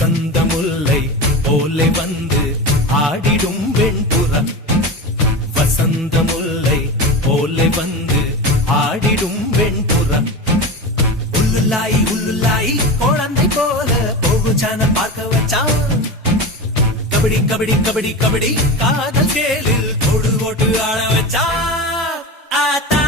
வசந்த முல்லை போலே வந்து ஆடிடும் வெண்புறம். வசந்த முல்லை போலே வந்து ஆடிடும் வெண்புறம். உள்ளுலாய் உள்ளுலாய் குழந்தை போல போகுச்சான பார்க்க வச்சான். கபடி கபடி கபடி கபடி காதல் கேளில் தொடு ஓட்டு ஆட வச்சான். ஆத்தா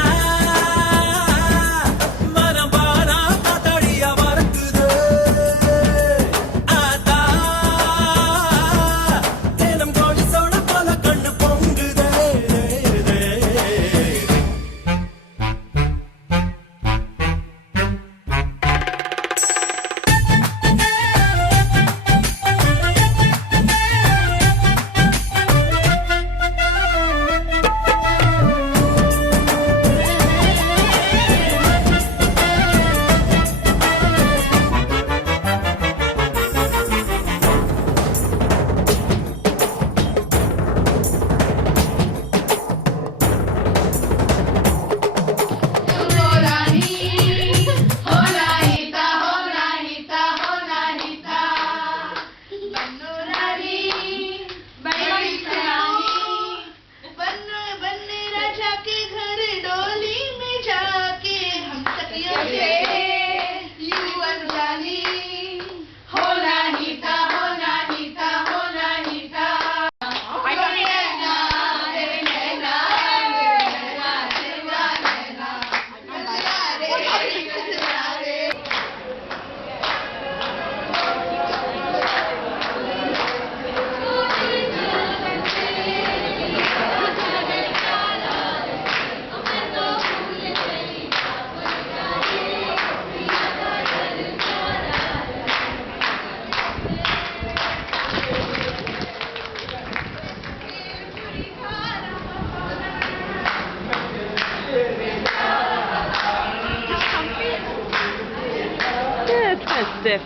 stiff,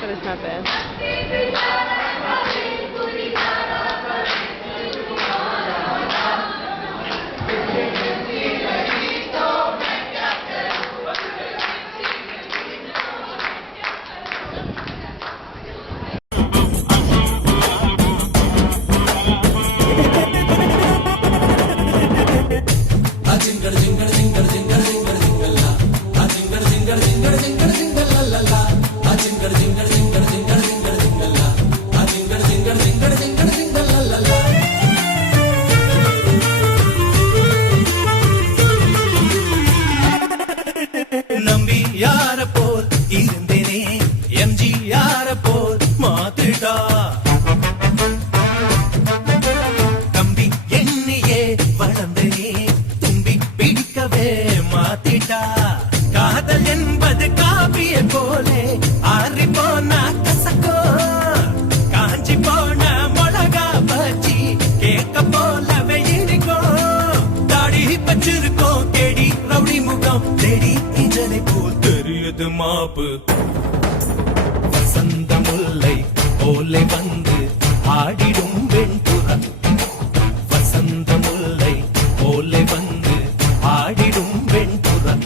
but it's not bad. நம்பி யார போல் இருந்தேனே எம்ஜி யார போல் மாத்திட்டா. தம்பி எண்ணியே வளர்ந்தனே தும்பி பிடிக்கவே மாத்திட்டா. காதல் என்பது காப்பிய போலே ஆறி போனா கசக்கோ. காஞ்சி போன மிளகா பச்சி கேட்க போலவே இனிக்கும். தாடி பச்சிருக்கோம் கேடி ரவுடி முகம் தேடி இஞ்சலை போல் தெரியுது மாப்பு. வசந்த முல்லை போலே வந்து ஆடிடும் வெண்புறம். வசந்த முல்லை போலே வந்து ஆடிடும் வெண்புறம்.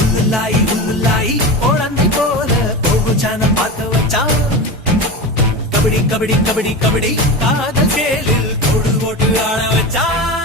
உள்ளுலாய் உள்ளுலாய் குழந்தை போல போகுச்சான பார்க்க வச்சான். கபடி கபடி கபடி கபடி காதல் கேளில் தொடு ஓட்டு ஆட வச்சான்.